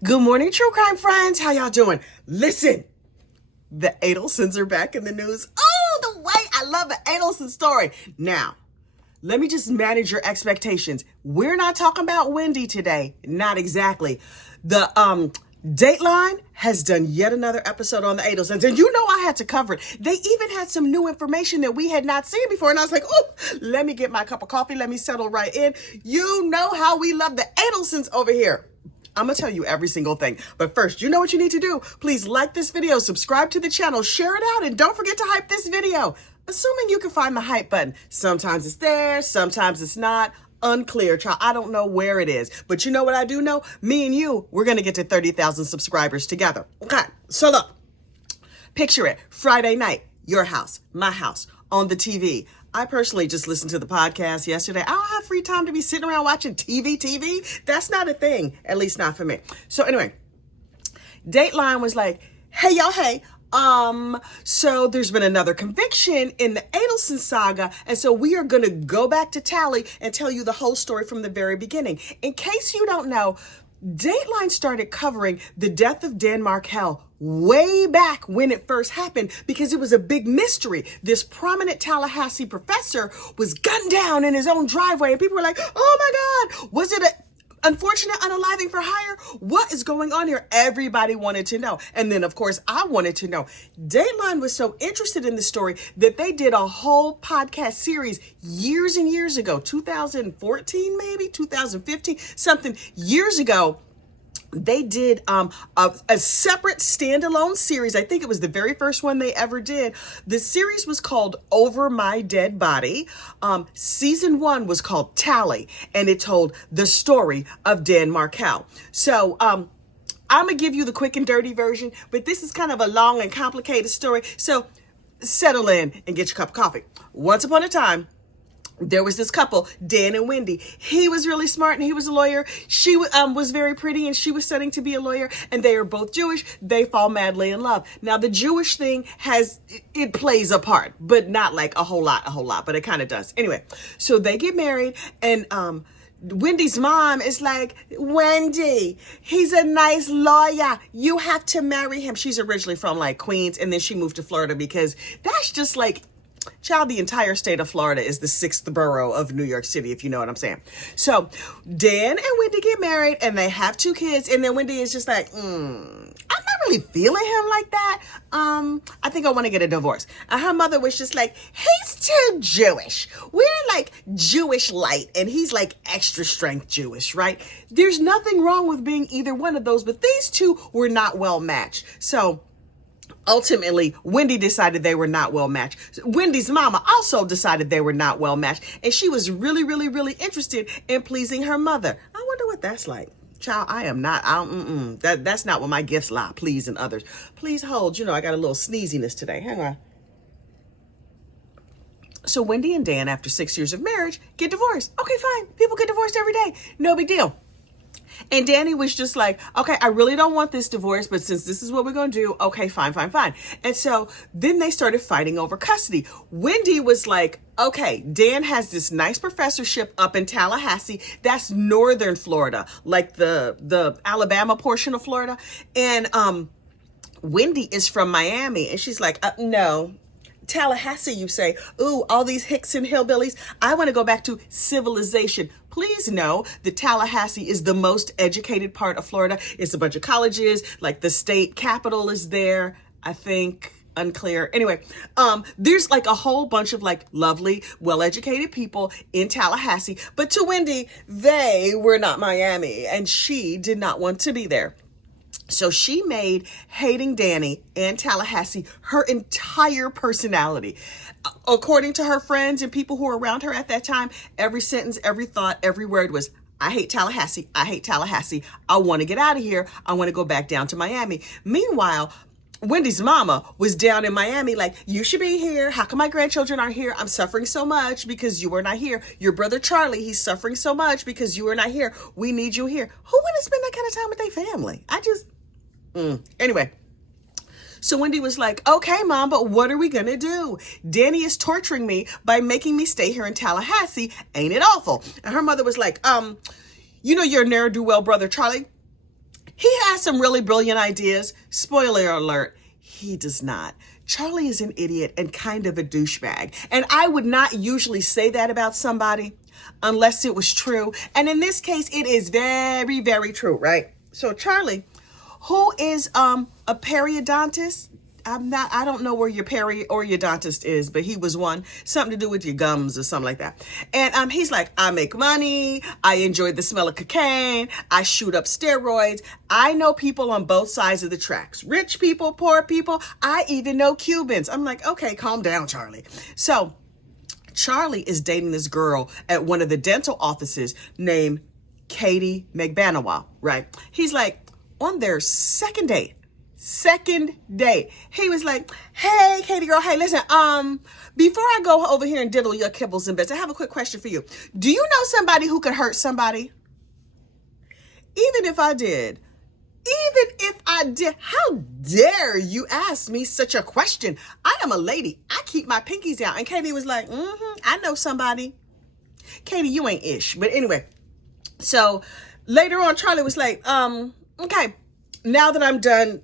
Good morning, true crime friends. How y'all doing? Listen, the Adelsons are back in the news. Oh, the way I love the Adelson story. Now, let me just manage your expectations. We're not talking about Wendy today. Not exactly. The Dateline has done yet another episode on the Adelsons, and you know I had to cover it. They even had some new information that we had not seen before, and I was like, oh, let me get my cup of coffee. Let me settle right in. You know how we love the Adelsons over here. I'm going to tell you every single thing. But first, you know what you need to do. Please like this video, subscribe to the channel, share it out, and don't forget to hype this video. Assuming you can find the hype button. Sometimes it's there, sometimes it's not. Unclear, child. I don't know where it is. But you know what I do know? Me and you, we're going to get to 30,000 subscribers together. Okay, so look. Picture it. Friday night, your house, my house, on the TV. I personally just listened to the podcast yesterday. I don't have free time to be sitting around watching TV. That's not a thing, at least not for me. So anyway, Dateline was like, hey, y'all, hey. So there's been another conviction in the Adelson saga. And so we are going to go back to Tally and tell you the whole story from the very beginning. In case you don't know, Dateline started covering the death of Dan Markel way back when it first happened because it was a big mystery. This prominent Tallahassee professor was gunned down in his own driveway, and people were like, oh my God, was it a unfortunate unaliving for hire? What is going on here? Everybody wanted to know. And then, of course, I wanted to know. Dateline was so interested in the story that they did a whole podcast series years and years ago, 2014, maybe 2015, something years ago. They did a separate standalone series. I think it was the very first one they ever did. The series was called Over My Dead Body. Season 1 was called Tally, and it told the story of Dan Markel. So I'm going to give you the quick and dirty version, but this is kind of a long and complicated story. So settle in and get your cup of coffee. Once upon a time, there was this couple, Dan and Wendy. He was really smart and he was a lawyer. She was very pretty and she was studying to be a lawyer, and they are both Jewish. They fall madly in love. Now, the Jewish thing it plays a part, but not like a whole lot, but it kind of does. Anyway, so they get married, and Wendy's mom is like, Wendy, he's a nice lawyer. You have to marry him. She's originally from like Queens, and then she moved to Florida because that's just like, child, the entire state of Florida is the 6th borough of New York City, if you know what I'm saying. So Dan and Wendy get married and they have 2 kids. And then Wendy is just like, I'm not really feeling him like that. I think I want to get a divorce. And her mother was just like, he's too Jewish. We're like Jewish light and he's like extra strength Jewish, right? There's nothing wrong with being either one of those, but these two were not well matched. So ultimately, Wendy decided they were not well matched. Wendy's mama also decided they were not well matched. And she was really, really, really interested in pleasing her mother. I wonder what that's like. Child, I am not. That's not what my gifts lie, pleasing others. Please hold. You know, I got a little sneeziness today. Hang on. So Wendy and Dan, after 6 years of marriage, get divorced. Okay, fine. People get divorced every day. No big deal. And Danny was just like, okay, I really don't want this divorce, but since this is what we're going to do, okay, fine. And so then they started fighting over custody. Wendy was like, okay, Dan has this nice professorship up in Tallahassee. That's northern Florida, like the Alabama portion of Florida. And Wendy is from Miami. And she's like, no. Tallahassee, you say, ooh, all these hicks and hillbillies. I want to go back to civilization. Please know that Tallahassee is the most educated part of Florida. It's a bunch of colleges, like the state capitol is there, I think. Unclear. Anyway, there's like a whole bunch of like lovely, well-educated people in Tallahassee. But to Wendy, they were not Miami, and she did not want to be there. So she made hating Danny and Tallahassee her entire personality. According to her friends and people who were around her at that time, every sentence, every thought, every word was, I hate Tallahassee. I hate Tallahassee. I want to get out of here. I want to go back down to Miami. Meanwhile, Wendy's mama was down in Miami like, you should be here. How come my grandchildren aren't here? I'm suffering so much because you are not here. Your brother Charlie, he's suffering so much because you are not here. We need you here. Who want to spend that kind of time with their family? Anyway, so Wendy was like, okay, Mom, but what are we going to do? Danny is torturing me by making me stay here in Tallahassee. Ain't it awful? And her mother was like, you know, your ne'er-do-well brother, Charlie, He has some really brilliant ideas. Spoiler alert, he does not. Charlie is an idiot and kind of a douchebag. And I would not usually say that about somebody unless it was true. And in this case, it is very, very true, right? So Charlie, who is a periodontist? I don't know where your periodontist is, but he was one, something to do with your gums or something like that. And he's like, I make money. I enjoy the smell of cocaine. I shoot up steroids. I know people on both sides of the tracks, rich people, poor people. I even know Cubans. I'm like, okay, calm down, Charlie. So Charlie is dating this girl at one of the dental offices named Katie McBanawa, right? He's like, on their second date, he was like, hey, Katie girl, hey, listen, before I go over here and diddle your kibbles and bits, I have a quick question for you. Do you know somebody who could hurt somebody? Even if I did, how dare you ask me such a question? I am a lady. I keep my pinkies out. And Katie was like, I know somebody. Katie, you ain't ish. But anyway, so later on, Charlie was like, okay, now that I'm done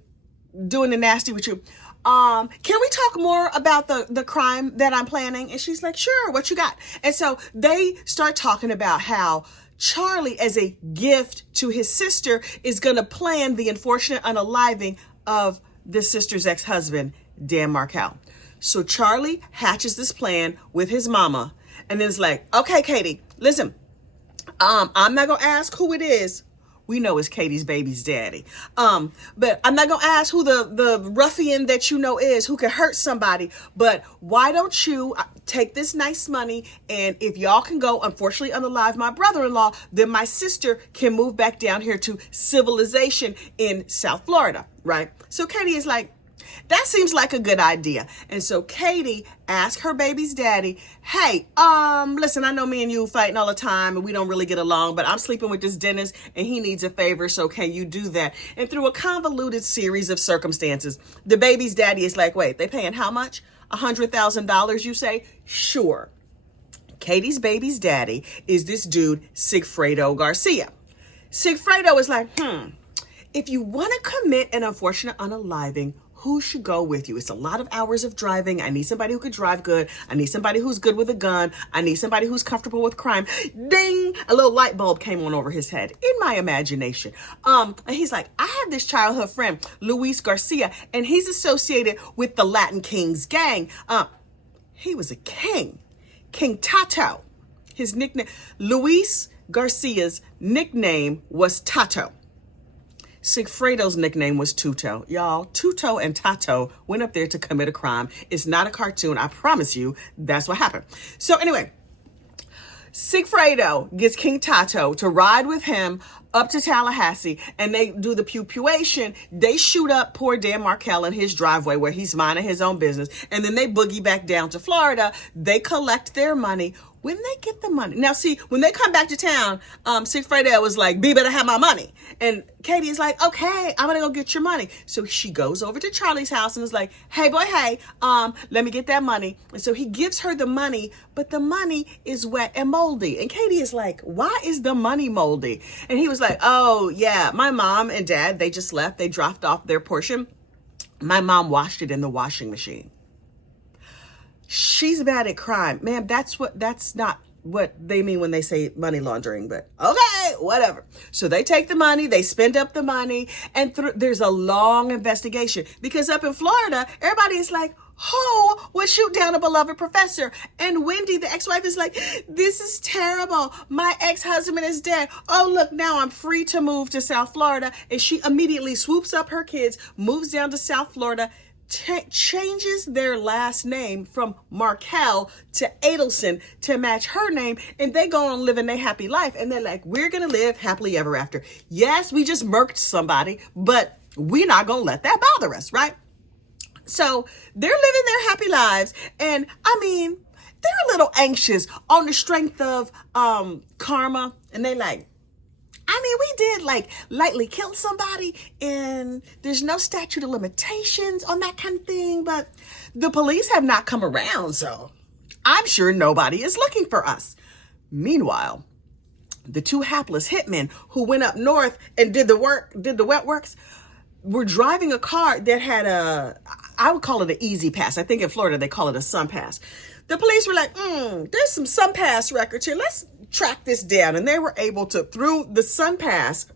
doing the nasty with you, can we talk more about the crime that I'm planning? And she's like, sure, what you got? And so they start talking about how Charlie, as a gift to his sister, is going to plan the unfortunate unaliving of the sister's ex-husband, Dan Markel. So Charlie hatches this plan with his mama and then is like, okay, Katie, listen, I'm not going to ask who it is. We know it's Katie's baby's daddy. But I'm not going to ask who the ruffian that you know is who could hurt somebody. But why don't you take this nice money, and if y'all can go, unfortunately, unalive my brother-in-law, then my sister can move back down here to civilization in South Florida, right? So Katie is like, that seems like a good idea. And so Katie asked her baby's daddy, hey, listen, I know me and you fighting all the time and we don't really get along, but I'm sleeping with this dentist and he needs a favor. So can you do that? And through a convoluted series of circumstances, the baby's daddy is like, wait, they paying how much? $100,000, you say? Sure. Katie's baby's daddy is this dude, Sigfredo Garcia. Sigfredo is like, if you want to commit an unfortunate unaliving, who should go with you? It's a lot of hours of driving. I need somebody who could drive good. I need somebody who's good with a gun. I need somebody who's comfortable with crime. Ding! A little light bulb came on over his head in my imagination. And he's like, I have this childhood friend, Luis Garcia, and he's associated with the Latin Kings gang. He was a king. King Tato. His nickname, Luis Garcia's nickname was Tato. Sigfredo's nickname was Tuto. Y'all, Tuto and Tato went up there to commit a crime. It's not a cartoon. I promise you, that's what happened. So anyway, Sigfredo gets King Tato to ride with him up to Tallahassee, and they do the pupuation. They shoot up poor Dan Markel in his driveway where he's minding his own business, and then they boogie back down to Florida. They collect their money. When they get the money, now see, when they come back to town, Sigfredo was like, B better have my money. And Katie is like, okay, I'm gonna go get your money. So she goes over to Charlie's house and is like, hey boy, hey, let me get that money. And so he gives her the money, but the money is wet and moldy. And Katie is like, why is the money moldy? And he was like, oh yeah, my mom and dad, they just left. They dropped off their portion. My mom washed it in the washing machine. She's bad at crime. Man, that's not what they mean when they say money laundering, but okay, whatever. So they take the money, they spend up the money, and there's a long investigation because up in Florida, everybody is like, who would shoot down a beloved professor? And Wendy, the ex-wife, is like, this is terrible. My ex-husband is dead. Oh, look, now I'm free to move to South Florida. And she immediately swoops up her kids, moves down to South Florida, changes their last name from Markel to Adelson to match her name, and they go on living their happy life. And they're like, we're going to live happily ever after. Yes, we just murked somebody, but we're not going to let that bother us, right? So they're living their happy lives. And I mean, they're a little anxious on the strength of karma. And they like, I mean, we did like lightly kill somebody and there's no statute of limitations on that kind of thing, but the police have not come around. So I'm sure nobody is looking for us. Meanwhile, the two hapless hitmen who went up north and did the wet works, were driving a car that had I would call it an easy pass. I think in Florida they call it a sun pass. The police were like, there's some sun pass records here. Let's track this down. And they were able to, through the sun pass,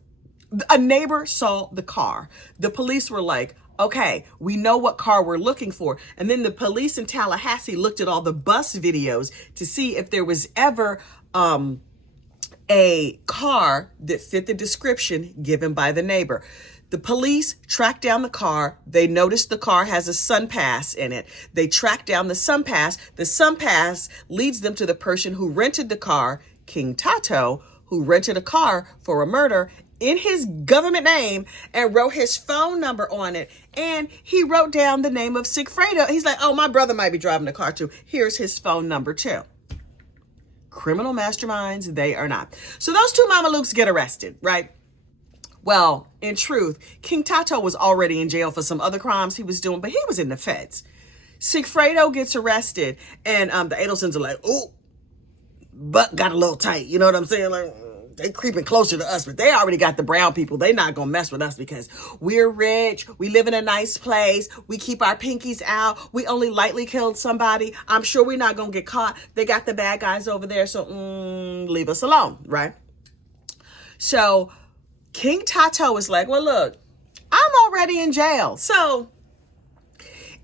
a neighbor saw the car. The police were like, okay, we know what car we're looking for. And then the police in Tallahassee looked at all the bus videos to see if there was ever a car that fit the description given by the neighbor. The police tracked down the car. They noticed the car has a sun pass in it. They tracked down the sun pass. The sun pass leads them to the person who rented the car, King Tato, who rented a car for a murder in his government name and wrote his phone number on it. And he wrote down the name of Sigfredo. He's like, oh, my brother might be driving the car too. Here's his phone number too. Criminal masterminds, they are not. So those two Mamalukes get arrested, right? Well, in truth, King Tato was already in jail for some other crimes he was doing, but he was in the feds. Sigfredo gets arrested, and the Adelsons are like, oh, butt got a little tight. You know what I'm saying? Like, they creeping closer to us, but they already got the brown people. They not gonna mess with us because we're rich. We live in a nice place. We keep our pinkies out. We only lightly killed somebody. I'm sure we're not gonna get caught. They got the bad guys over there, so leave us alone, right? So King Tato is like, well, look, I'm already in jail. So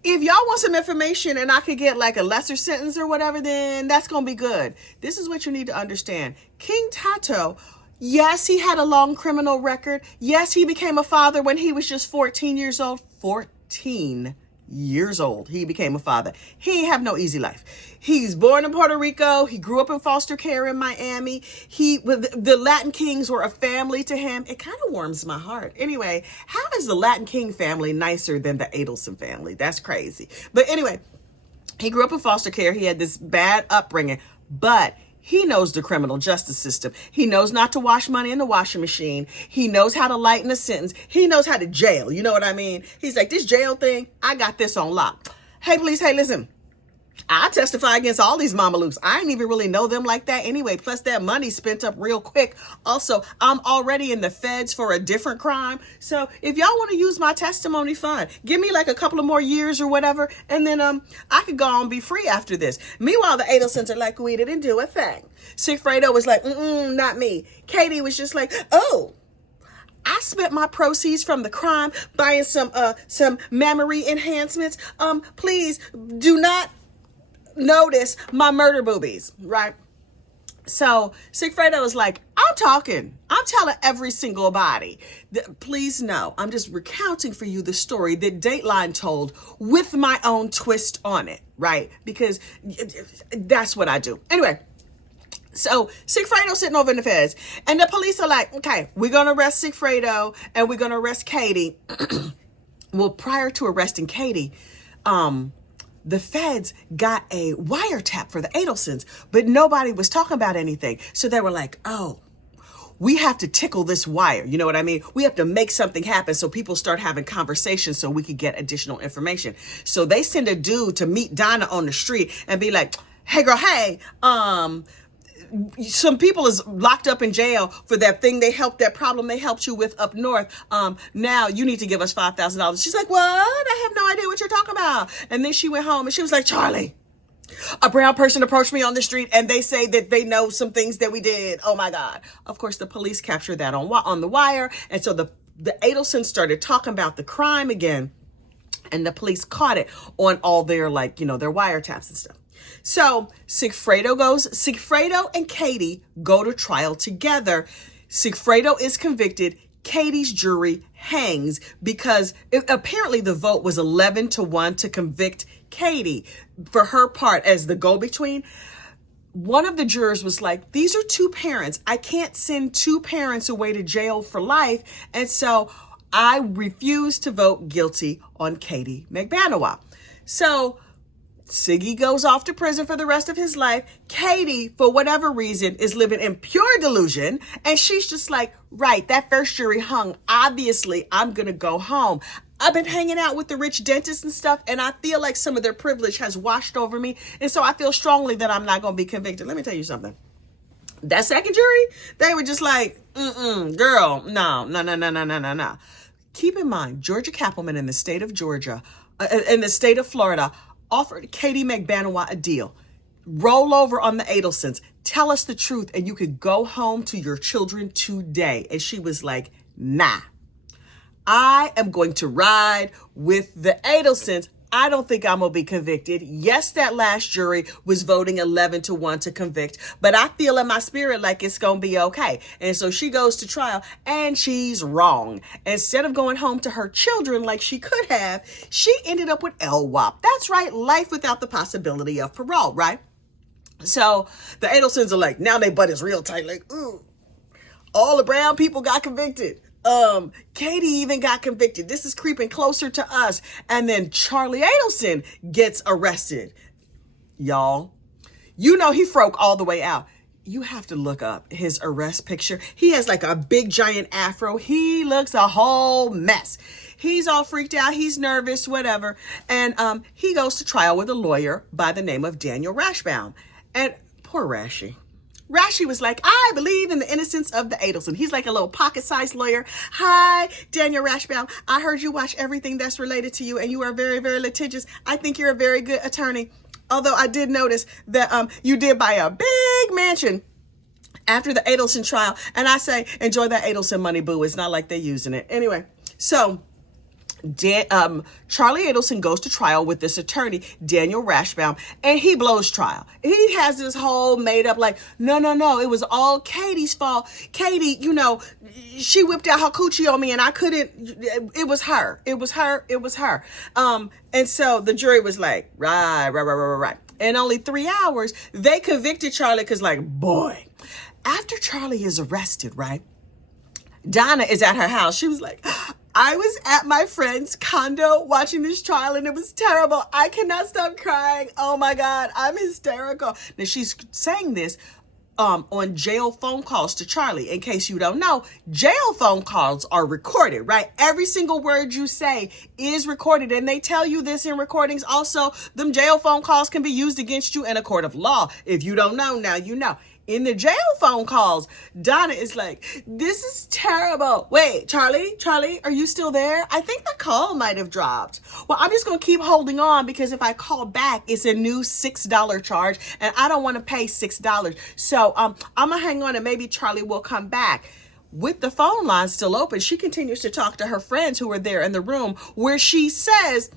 if y'all want some information and I could get like a lesser sentence or whatever, then that's going to be good. This is what you need to understand. King Tato, yes, he had a long criminal record. Yes, he became a father when he was just 14 years old. 14 years old, he became a father. He ain't have no easy life. He's born in Puerto Rico. He grew up in foster care in Miami. The Latin Kings were a family to him. It kind of warms my heart. Anyway, how is the Latin King family nicer than the Adelson family? That's crazy. But anyway, he grew up in foster care. He had this bad upbringing, but he knows the criminal justice system. He knows not to wash money in the washing machine. He knows how to lighten a sentence. He knows how to jail. You know what I mean? He's like, this jail thing, I got this on lock. Hey, police, hey, listen. I testify against all these Mamalukes. I didn't even really know them like that anyway. Plus, that money spent up real quick. Also, I'm already in the feds for a different crime. So if y'all want to use my testimony, fine. Give me like a couple of more years or whatever. And then I could go on and be free after this. Meanwhile, the Adelsons are like, we didn't do a thing. Sigfredo was like, not me. Katie was just like, oh, I spent my proceeds from the crime buying some mammary enhancements. Please do not notice my murder boobies, right? So Sigfredo is like, I'm talking. I'm telling every single body. Please know, I'm just recounting for you the story that Dateline told with my own twist on it, right? Because that's what I do. Anyway, so Sigfredo's sitting over in the feds, and the police are like, okay, we're going to arrest Sigfredo, and we're going to arrest Katie. Well, prior to arresting Katie, the feds got a wiretap for the Adelsons, but nobody was talking about anything. So they were like, oh, we have to tickle this wire. You know what I mean? We have to make something happen so people start having conversations so we could get additional information. So they send a dude to meet Donna on the street and be like, hey, girl, hey, some people is locked up in jail for that thing that problem they helped you with up north. Now you need to give us $5,000. She's like, what? I have no idea what you're talking about. And then she went home and she was like, Charlie, a brown person approached me on the street and they say that they know some things that we did. Oh my God. Of course, the police captured that on the wire. And so the Adelsons started talking about the crime again, and the police caught it on all their their wiretaps and stuff. So Sigfredo and Katie go to trial together. Sigfredo is convicted. Katie's jury hangs because apparently the vote was 11-1 to convict Katie for her part as the go-between. One of the jurors was like, these are two parents. I can't send two parents away to jail for life. And so I refuse to vote guilty on Katie McBanawa. So Siggy goes off to prison for the rest of his life. Katie, for whatever reason, is living in pure delusion. And she's just like, right, that first jury hung. Obviously, I'm going to go home. I've been hanging out with the rich dentists and stuff, and I feel like some of their privilege has washed over me. And so I feel strongly that I'm not going to be convicted. Let me tell you something. That second jury, they were just like, girl, no. Keep in mind, Georgia Cappleman in the state of Georgia, in the state of Florida, offered Katie McBanawa a deal. Roll over on the Adelsons. Tell us the truth and you could go home to your children today. And she was like, nah, I am going to ride with the Adelsons. I don't think I'm going to be convicted. Yes, that last jury was voting 11-1 to convict, but I feel in my spirit like it's going to be okay. And so she goes to trial and she's wrong. Instead of going home to her children like she could have, she ended up with LWOP. That's right. Life without the possibility of parole, right? So the Adelsons are like, now they butt is real tight. Like, ooh, all the brown people got convicted. Katie even got convicted. This is creeping closer to us. And then Charlie Adelson gets arrested. Y'all, you know he froke all the way out. You have to look up his arrest picture. He has like a big giant afro. He looks a whole mess. He's all freaked out. He's nervous, whatever. And he goes to trial with a lawyer by the name of Daniel Rashbaum. And poor Rashy. Rashy was like, I believe in the innocence of the Adelson. He's like a little pocket-sized lawyer. Hi, Daniel Rashbaum. I heard you watch everything that's related to you, and you are very, very litigious. I think you're a very good attorney. Although I did notice that you did buy a big mansion after the Adelson trial. And I say, enjoy that Adelson money, boo. It's not like they're using it. Anyway, so Charlie Adelson goes to trial with this attorney, Daniel Rashbaum, and he blows trial. He has this whole made up like, no, it was all Katie's fault. Katie, she whipped out her coochie on me and I couldn't, it was her. And so the jury was like, right. In only 3 hours, they convicted Charlie because like, boy, after Charlie is arrested, right? Donna is at her house. She was like, I was at my friend's condo watching this trial and it was terrible. I cannot stop crying. Oh my God, I'm hysterical. Now she's saying this on jail phone calls to Charlie. In case you don't know, jail phone calls are recorded, right? Every single word you say is recorded, and they tell you this in recordings. Also, them jail phone calls can be used against you in a court of law. If you don't know, now you know. In the jail phone calls, Donna is like, this is terrible. Wait, Charlie, are you still there? I think the call might have dropped. Well, I'm just going to keep holding on because if I call back, it's a new $6 charge and I don't want to pay $6. So I'm going to hang on and maybe Charlie will come back. With the phone line still open, she continues to talk to her friends who are there in the room where she says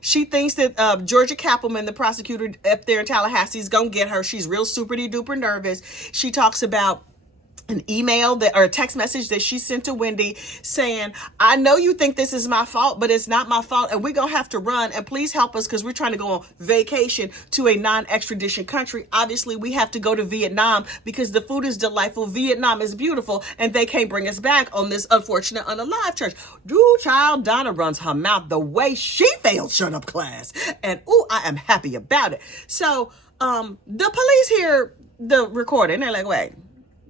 she thinks that Georgia Cappleman, the prosecutor up there in Tallahassee, is going to get her. She's real super-duper nervous. She talks about an email or a text message that she sent to Wendy saying, I know you think this is my fault, but it's not my fault. And we're going to have to run and please help us because we're trying to go on vacation to a non-extradition country. Obviously, we have to go to Vietnam because the food is delightful. Vietnam is beautiful and they can't bring us back on this unfortunate unalive charge. Child, Donna runs her mouth the way she failed shut up class. And I am happy about it. So the police hear the recording. They're like, wait.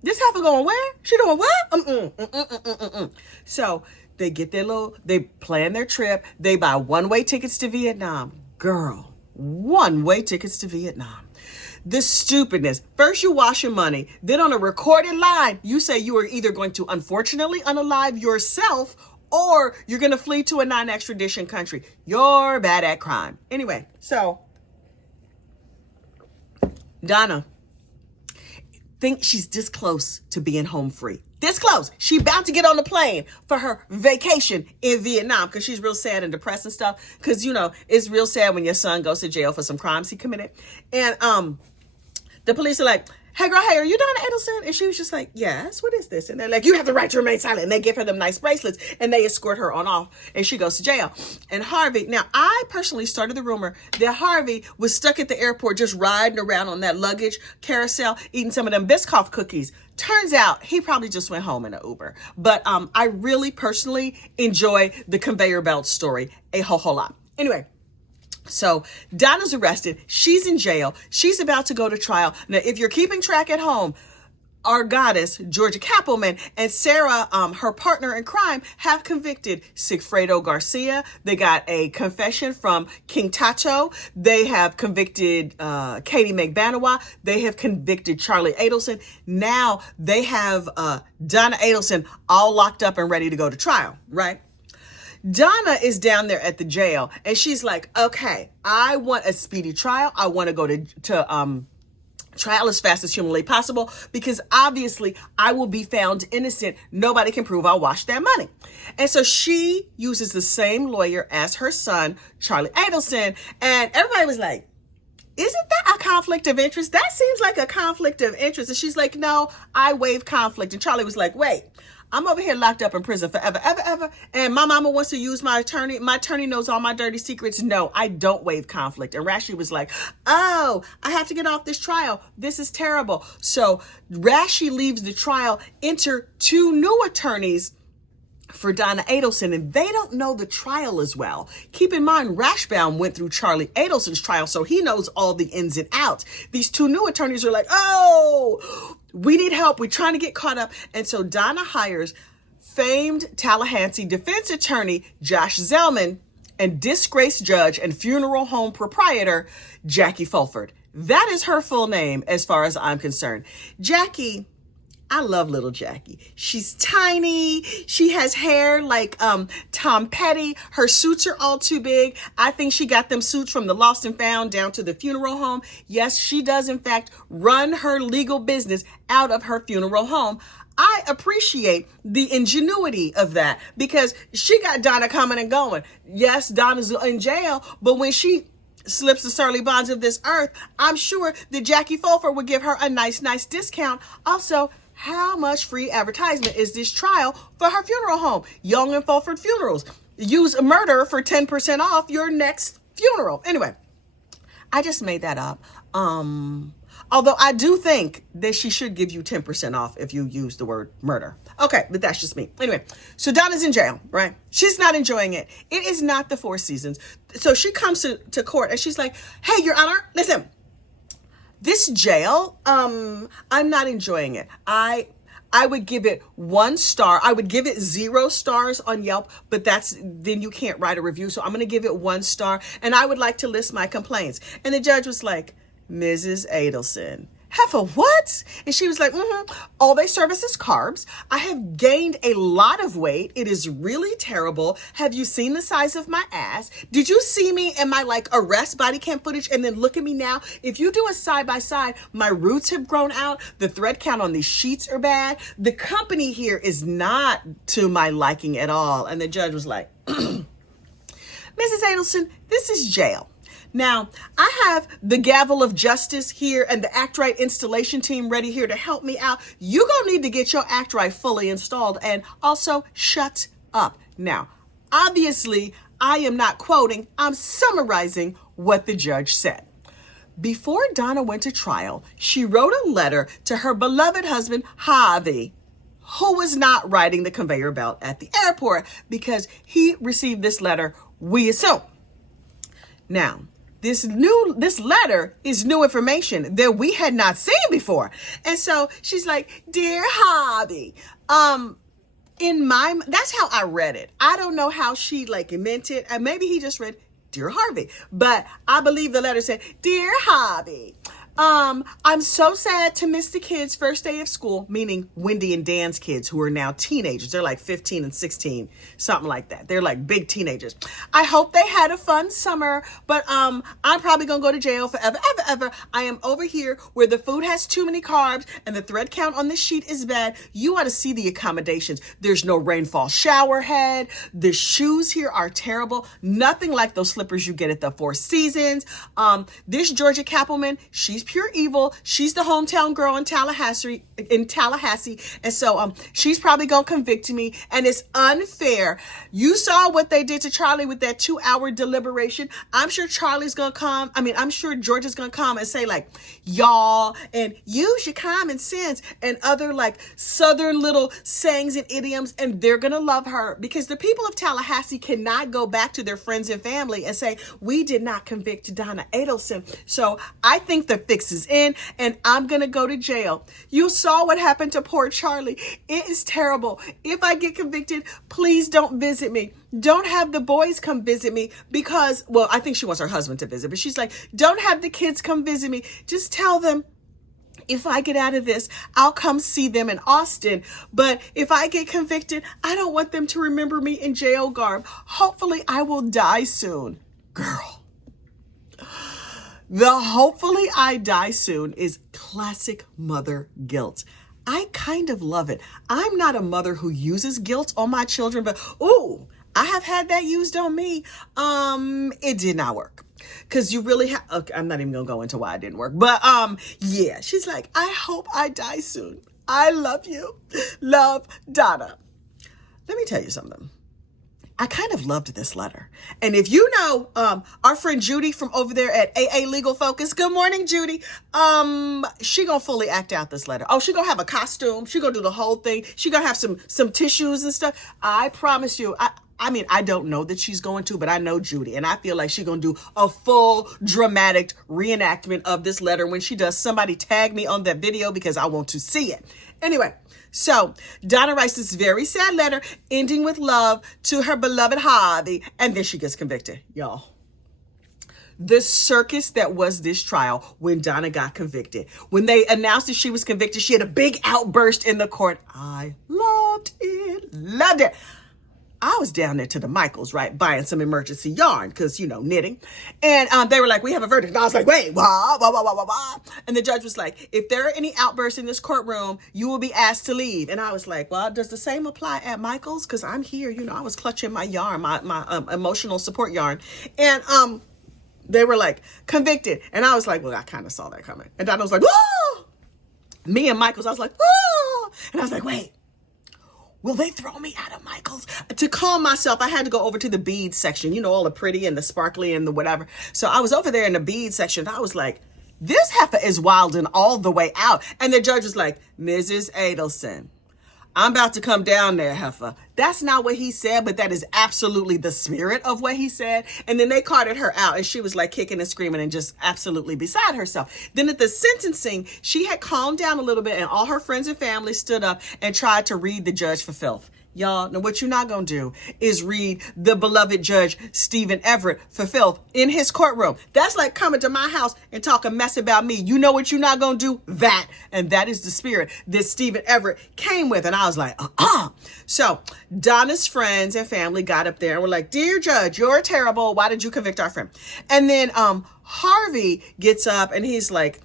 This heifer going where? She doing what? So they get they plan their trip. They buy one-way tickets to Vietnam. Girl, one-way tickets to Vietnam. The stupidness. First you wash your money. Then on a recorded line, you say you are either going to unfortunately unalive yourself or you're going to flee to a non-extradition country. You're bad at crime. Anyway, so Donna think she's this close to being home free. This close. She about to get on the plane for her vacation in Vietnam because she's real sad and depressed and stuff. Because, it's real sad when your son goes to jail for some crimes he committed. And the police are like, hey, girl, are you Donna Adelson? And she was just like, yes, what is this? And they're like, you have the right to remain silent. And they give her them nice bracelets and they escort her on off and she goes to jail. And Harvey, now I personally started the rumor that Harvey was stuck at the airport just riding around on that luggage carousel, eating some of them Biscoff cookies. Turns out he probably just went home in an Uber. But I really personally enjoy the conveyor belt story a whole lot. Anyway. So Donna's arrested. She's in jail. She's about to go to trial. Now, if you're keeping track at home, our goddess, Georgia Cappleman, and Sarah, her partner in crime, have convicted Sigfredo Garcia. They got a confession from King Tato. They have convicted Katie McBanawa. They have convicted Charlie Adelson. Now they have Donna Adelson all locked up and ready to go to trial, right? Donna is down there at the jail, and she's like, okay, I want a speedy trial. I want to go to trial as fast as humanly possible, because obviously I will be found innocent. Nobody can prove I washed that money. And so she uses the same lawyer as her son, Charlie Adelson. And everybody was like, isn't that a conflict of interest? That seems like a conflict of interest. And she's like, no, I waive conflict. And Charlie was like, wait, I'm over here locked up in prison forever, ever. And my mama wants to use my attorney. My attorney knows all my dirty secrets. No, I don't waive conflict. And Rashi was like, oh, I have to get off this trial. This is terrible. So Rashi leaves the trial, enter two new attorneys for Donna Adelson, and they don't know the trial as well. Keep in mind, Rashbaum went through Charlie Adelson's trial, so he knows all the ins and outs. These two new attorneys are like, oh, we need help. We're trying to get caught up. And so Donna hires famed Tallahassee defense attorney Josh Zellman and disgraced judge and funeral home proprietor Jackie Fulford. That is her full name as far as I'm concerned. Jackie, I love little Jackie. She's tiny. She has hair like Tom Petty. Her suits are all too big. I think she got them suits from the Lost and Found down to the funeral home. Yes, she does, in fact, run her legal business out of her funeral home. I appreciate the ingenuity of that, because she got Donna coming and going. Yes, Donna's in jail, but when she slips the surly bonds of this earth, I'm sure that Jackie Fulford would give her a nice discount. Also, how much free advertisement is this trial for her funeral home? Young and Fulford Funerals. Use a murder for 10% off your next funeral. Anyway, I just made that up. Although I do think that she should give you 10% off if you use the word murder. Okay, but that's just me. Anyway, so Donna's in jail, right? She's not enjoying it. It is not the Four Seasons. So she comes to court and she's like, hey, Your Honor, listen. This jail, I'm not enjoying it. I would give it 1 star. I would give it 0 stars on Yelp, but then you can't write a review. So I'm going to give it 1 star, and I would like to list my complaints. And the judge was like, Mrs. Adelson. Heifer, what? And she was like, all they service is carbs. I have gained a lot of weight. It is really terrible. Have you seen the size of my ass? Did you see me in my arrest body cam footage? And then look at me now. If you do a side by side, my roots have grown out. The thread count on these sheets are bad. The company here is not to my liking at all. And the judge was like, Mrs. Adelson, this is jail. Now, I have the gavel of justice here and the Act Right installation team ready here to help me out. You're going to need to get your Act Right fully installed, and also shut up. Now, obviously, I am not quoting. I'm summarizing what the judge said. Before Donna went to trial, she wrote a letter to her beloved husband, Javi, who was not riding the conveyor belt at the airport, because he received this letter, we assume. Now, this letter is new information that we had not seen before. And so she's like, Dear Hobby, that's how I read it. I don't know how she meant it. And maybe he just read, Dear Harvey. But I believe the letter said, Dear Hobby, I'm so sad to miss the kids' first day of school, meaning Wendy and Dan's kids, who are now teenagers. They're 15 and 16, something like that. They're big teenagers. I hope they had a fun summer, but I'm probably gonna go to jail forever, ever. I am over here where the food has too many carbs and the thread count on this sheet is bad. You ought to see the accommodations. There's no rainfall shower head. The shoes here are terrible. Nothing like those slippers you get at the Four Seasons. This Georgia Cappleman, she's pure evil. She's the hometown girl in Tallahassee. And so she's probably gonna convict me, and it's unfair. You saw what they did to Charlie with that 2-hour deliberation. I'm sure Charlie's gonna come. I'm sure Georgia's gonna come and say y'all, and use your common sense, and other southern little sayings and idioms, and they're gonna love her, because the people of Tallahassee cannot go back to their friends and family and say, we did not convict Donna Adelson. So I think that fixes in and I'm going to go to jail. You saw what happened to poor Charlie. It is terrible. If I get convicted, please don't visit me. Don't have the boys come visit me because, well, I think she wants her husband to visit, but she's like, don't have the kids come visit me. Just tell them, if I get out of this, I'll come see them in Austin. But if I get convicted, I don't want them to remember me in jail garb. Hopefully I will die soon. Girl. The hopefully I die soon is classic mother guilt. I kind of love it. I'm not a mother who uses guilt on my children, but ooh, I have had that used on me. It did not work. Because you really have, okay, I'm not even going to go into why it didn't work. But yeah, she's like, I hope I die soon. I love you. Love, Donna. Let me tell you something. I kind of loved this letter. And if you know our friend Judy from over there at AA Legal Focus, good morning, Judy. She gonna fully act out this letter. Oh, she gonna have a costume. She gonna do the whole thing. She gonna have some tissues and stuff. I promise you, I mean, I don't know that she's going to, but I know Judy, and I feel like she's going to do a full dramatic reenactment of this letter. When she does, somebody tag me on that video because I want to see it. Anyway, so Donna writes this very sad letter ending with love to her beloved Harvey, and then she gets convicted, y'all. The circus that was this trial when Donna got convicted. When they announced that she was convicted, she had a big outburst in the court. I loved it, loved it. I was down there to the Michaels, right, buying some emergency yarn because, you know, knitting. And they were like, we have a verdict. And I was like, wait, wah, wah, wah, wah, wah, wah. And the judge was like, if there are any outbursts in this courtroom, you will be asked to leave. And I was like, well, does the same apply at Michaels? Because I'm here, you know, I was clutching my yarn, my emotional support yarn. And they were like, convicted. And I was like, well, I kind of saw that coming. And Donna was like, whoa! Me and Michaels, I was like, whoa! And I was like, wait. Will they throw me out of Michael's? To calm myself, I had to go over to the beads section. You know, all the pretty and the sparkly and the whatever. So I was over there in the beads section. I was like, this heifer is wilding all the way out. And the judge was like, Mrs. Adelson, I'm about to come down there, heifer. That's not what he said, but that is absolutely the spirit of what he said. And then they carted her out and she was like kicking and screaming and just absolutely beside herself. Then at the sentencing, she had calmed down a little bit and all her friends and family stood up and tried to read the judge for filth. Y'all, now what you're not going to do is read the beloved Judge Stephen Everett for filth in his courtroom. That's like coming to my house and talk a mess about me. You know what you're not going to do? That. And that is the spirit that Stephen Everett came with. And I was like, So Donna's friends and family got up there and were like, dear judge, you're terrible. Why did you convict our friend? And then Harvey gets up and he's like,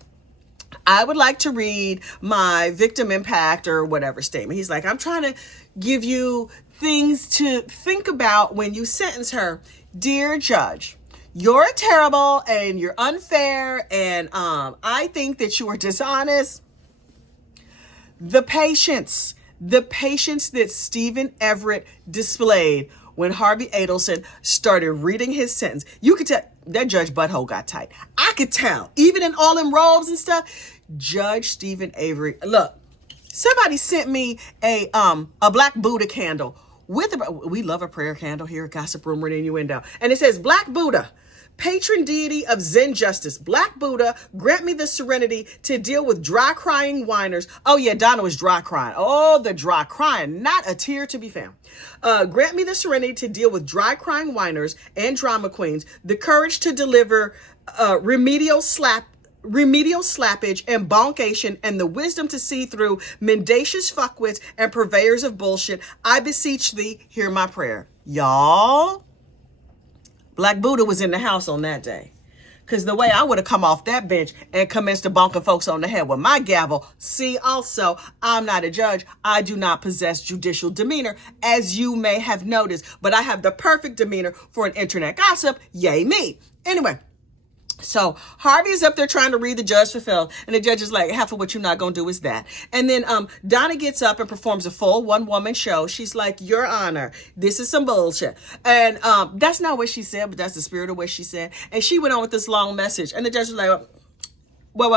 I would like to read my victim impact or whatever statement. He's like, I'm trying to give you things to think about when you sentence her. Dear judge, you're terrible and you're unfair. And I think that you are dishonest. The patience that Stephen Everett displayed when Harvey Adelson started reading his sentence, you could tell that judge butthole got tight. I could tell, even in all them robes and stuff. Judge Stephen Avery, look, somebody sent me a black Buddha candle with we love a prayer candle here at Gossip Room with Innuendo, and it says Black Buddha, patron deity of Zen justice. Black Buddha, grant me the serenity to deal with dry crying whiners. Oh yeah, Donna was dry crying. Oh, the dry crying, not a tear to be found. Grant me the serenity to deal with dry crying whiners and drama queens, the courage to deliver remedial slappage and bonkation, and the wisdom to see through mendacious fuckwits and purveyors of bullshit. I beseech thee, hear my prayer. Y'all, Black Buddha was in the house on that day. Because the way I would have come off that bench and commenced to bonking folks on the head with my gavel. See, also, I'm not a judge. I do not possess judicial demeanor, as you may have noticed. But I have the perfect demeanor for an internet gossip. Yay me. Anyway. So Harvey is up there trying to read the judge for filth, and the judge is like, half of what you're not going to do is that. And then Donna gets up and performs a full one-woman show. She's like, Your Honor, this is some bullshit. And that's not what she said, but that's the spirit of what she said. And she went on with this long message, and the judge was like, wait,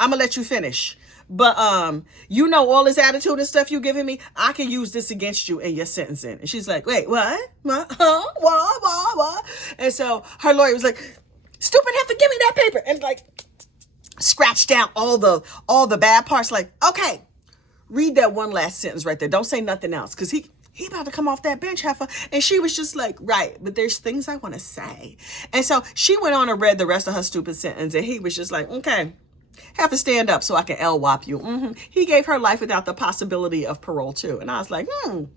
I'm gonna let you finish. But you know, all this attitude and stuff you giving me, I can use this against you in your sentencing. And she's like, wait, what? Huh? What? And so her lawyer was like, stupid heifer, give me that paper. And like, scratch down all the bad parts. Like, okay, read that one last sentence right there. Don't say nothing else, because he about to come off that bench, heifer. And she was just like, right, but there's things I want to say. And so she went on and read the rest of her stupid sentence, and he was just like, okay, have to stand up so I can L-wop you. He gave her life without the possibility of parole too. And I was like, who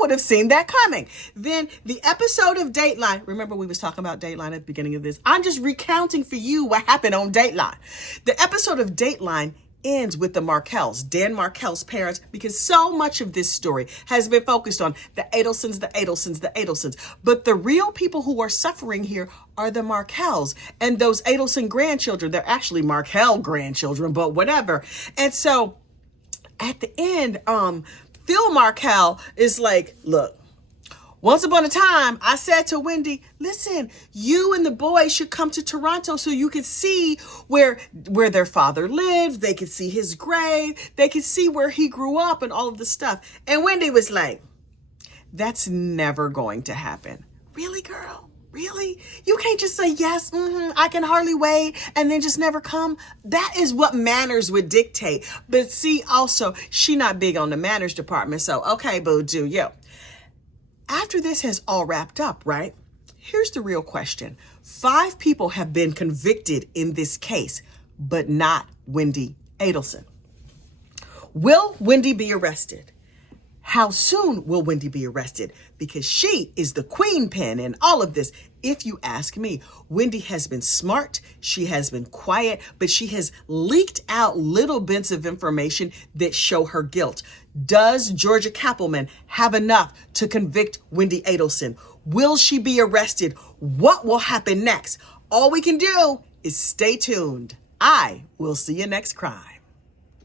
would have seen that coming? Then the episode of Dateline, remember we was talking about Dateline at the beginning of this. I'm just recounting for you what happened on Dateline. The episode of Dateline ends with the Markells, Dan Markel's parents, because so much of this story has been focused on the Adelsons, the Adelsons, the Adelsons. But the real people who are suffering here are the Markells and those Adelson grandchildren. They're actually Markel grandchildren, but whatever. And so at the end, Phil Markel is like, look, once upon a time, I said to Wendy, listen, you and the boys should come to Toronto so you could see where their father lived. They could see his grave. They could see where he grew up and all of the stuff. And Wendy was like, that's never going to happen. Really, girl? Really? You can't just say, yes, I can hardly wait, and then just never come? That is what manners would dictate. But see, also, she not big on the manners department. So, okay, boo, do you. After this has all wrapped up, right? Here's the real question. 5 people have been convicted in this case, but not Wendy Adelson. Will Wendy be arrested? How soon will Wendy be arrested? Because she is the queen pin in all of this. If you ask me, Wendy has been smart. She has been quiet, but she has leaked out little bits of information that show her guilt. Does Georgia Kappelman have enough to convict Wendy Adelson? Will she be arrested? What will happen next? All we can do is stay tuned. I will see you next crime.